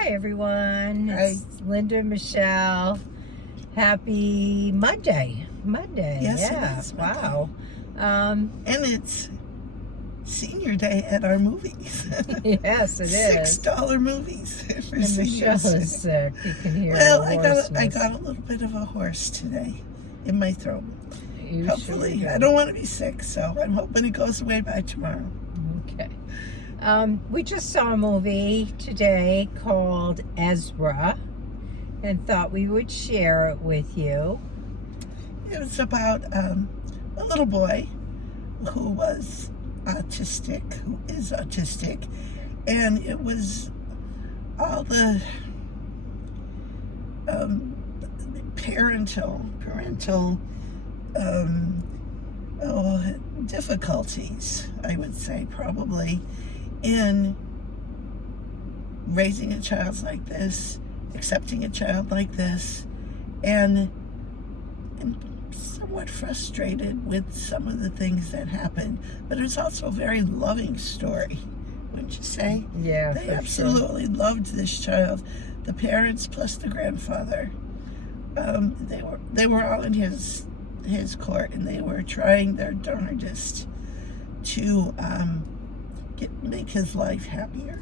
Hi everyone, Hi. it's Linda and Michelle. Happy Monday. Yes, Yeah. it is Monday. Wow. And it's senior day at our movies. Yes, it is. $6 movies for And seniors. Michelle is sick. You can hear Well, the I hoarseness. got a little bit of a horse today in my throat. You Hopefully, sure I don't want to be sick, so I'm hoping it goes away by tomorrow. Okay. We just saw a movie today called Ezra and thought we would share it with you. It was about a little boy who is autistic, and it was all the parental difficulties, I would say, probably, in raising a child like this, accepting a child like this, and somewhat frustrated with some of the things that happened. But it's also a very loving story, wouldn't you say? Yeah, They for absolutely loved this child. The parents plus the grandfather. They were all in his court, and they were trying their darndest to make his life happier.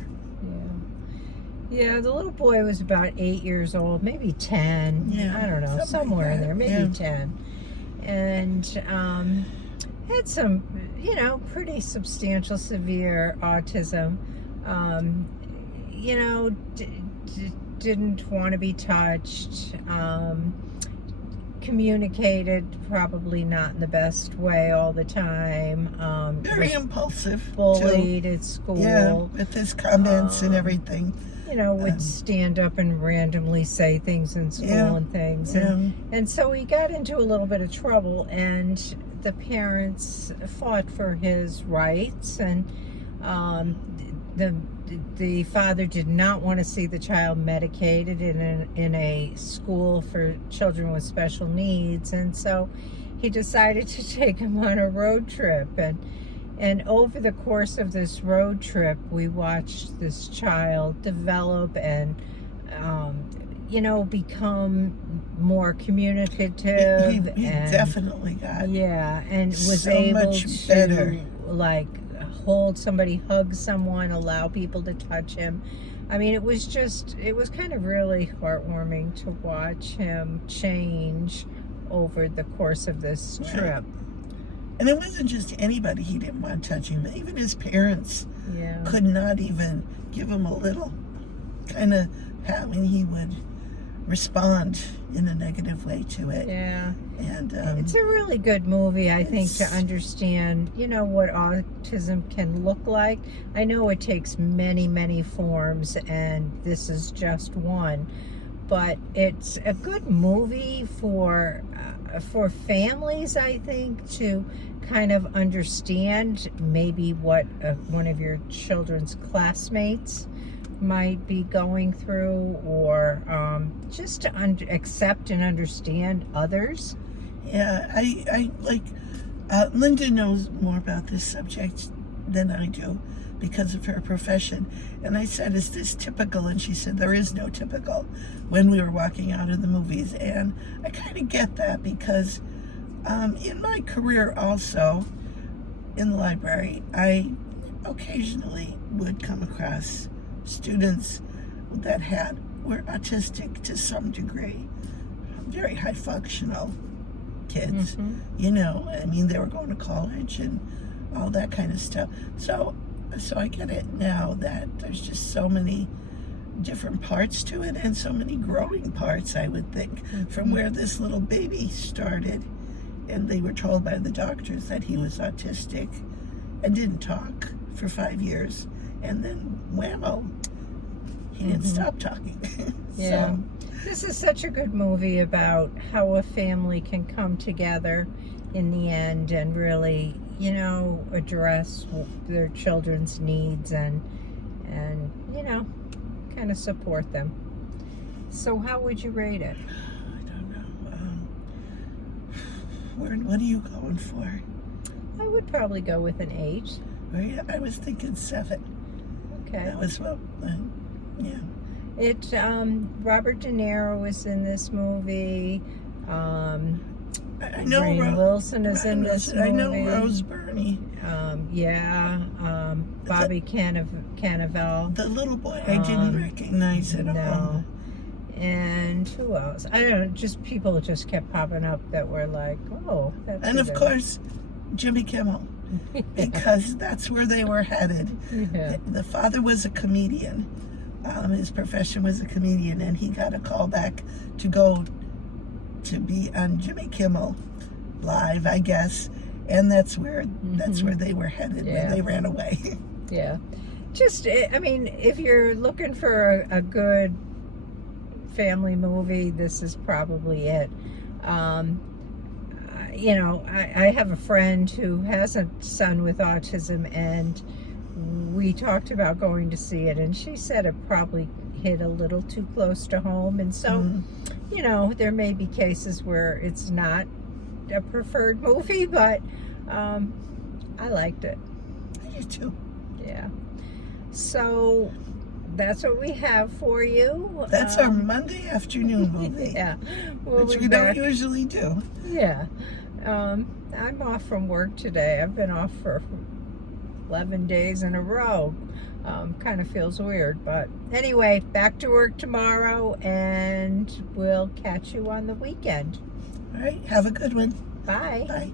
Yeah, the little boy was about 8 years old, maybe 10. Yeah, I don't know, somewhere in there, maybe 10. And had some, pretty substantial, severe autism. Didn't want to be touched. Communicated probably not in the best way all the time. Very impulsive. Bullied at school. Yeah, with his comments and everything. Would stand up and randomly say things in school and things. And so he got into a little bit of trouble, and the parents fought for his rights, and the father did not want to see the child medicated in a school for children with special needs, and so he decided to take him on a road trip. And over the course of this road trip, we watched this child develop and, become more communicative. He definitely got and was so able much to better. Hold somebody, hug someone, allow people to touch him. I mean, it was kind of really heartwarming to watch him change over the course of this trip. And it wasn't just anybody he didn't want touching, but even his parents could not even give him a little kind of pat when he would respond in a negative way to it. Yeah. And it's a really good movie, I think, to understand, what autism can look like. I know it takes many, many forms, and this is just one. But it's a good movie for families, I think, to kind of understand maybe what one of your children's classmates might be going through, or just to accept and understand others. Yeah, I like, Linda knows more about this subject than I do because of her profession. And I said, is this typical? And she said, there is no typical, when we were walking out of the movies. And I kind of get that because in my career also, in the library, I occasionally would come across students that were autistic to some degree, very high functional kids. I mean, they were going to college and all that kind of stuff. So I get it now that there's just so many different parts to it, and so many growing parts, I would think, from where this little baby started. And they were told by the doctors that he was autistic and didn't talk for 5 years. And then, whammo, he didn't stop talking. Yeah. This is such a good movie about how a family can come together in the end and really, address their children's needs and kind of support them. So how would you rate it? I don't know. What are you going for? I would probably go with an 8. Right? I was thinking 7. Okay. That was what, yeah. Robert De Niro was in this movie. I know Rainn Wilson is in this movie. I know Rose Burney. Bobby Cannavale. The little boy, I didn't recognize at all. No. And who else? I don't know, just people just kept popping up that were like, oh, that's And of course, Jimmy Kimmel, because that's where they were headed. Yeah. The father was a comedian. His profession was a comedian, and he got a call back to go to be on Jimmy Kimmel Live, I guess. And that's where they were headed when they ran away. Yeah. Just, I mean, if you're looking for a good family movie, this is probably it. You know, I have a friend who has a son with autism, and we talked about going to see it, and she said it probably hit a little too close to home. And so, you know, there may be cases where it's not a preferred movie, but I liked it. I did too. Yeah. So that's what we have for you. That's our Monday afternoon movie. Yeah. Which we don't usually do. Yeah. I'm off from work today. I've been off for 11 days in a row. Kind of feels weird, but anyway, back to work tomorrow, and we'll catch you on the weekend. All right. Have a good one. Bye. Bye.